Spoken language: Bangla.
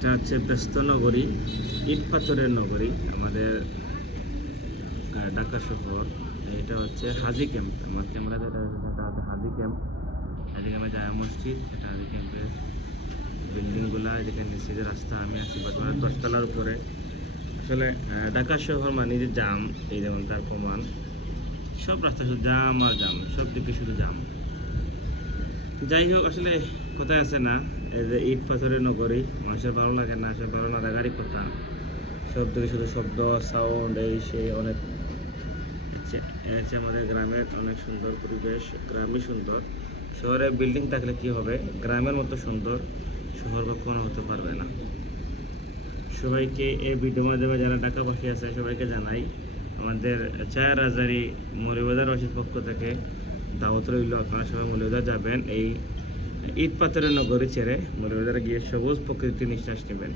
এটা হচ্ছে ব্যস্ত নগরী, ইট পাথরের নগরী আমাদের ঢাকা শহর। এটা হচ্ছে হাজি ক্যাম্প, আমার ক্যামেরা যেটা হচ্ছে হাজি ক্যাম্প। হাজি ক্যাম্পে জামা মসজিদ, এটা হাজি ক্যাম্পের বিল্ডিংগুলা, এদিকে নিচে যে রাস্তা, আমি আছি বর্তমানে 10 তলার উপরে। আসলে ঢাকা শহর মানে যে জাম, এই যেমন তার প্রমাণ, সব রাস্তা শুধু জাম আর জাম, সব দিকে শুধু জাম। যাই হোক, আসলে কোথায় আছে না, এই যে ইট পাথরের নগরী, মানুষের ভালো লাগে না, সব ভালো না লাগারই কথা। সব দিকে শুধু শব্দ, সাউন্ড, এই সেই অনেক। হচ্ছে আমাদের গ্রামের অনেক সুন্দর পরিবেশ, গ্রামই সুন্দর। শহরে বিল্ডিং থাকলে কি হবে, গ্রামের মতো সুন্দর শহর কখনো হতে পারবে না। সবাইকে এই ভিডিও মাধ্যমে যারা ঢাকাবাসী আছে সবাইকে জানাই আমাদের চার হাজারি মৌলভীবাজারবাসীর পক্ষ থেকে দাওয়াত রইল। আপনারা সবাই মৌলভীবাজার যাবেন, এই ইট পাথরের নগরী ছেড়ে মৌলভীবাজারে গিয়ে সবুজ প্রকৃতির নিঃশ্বাস নেবেন।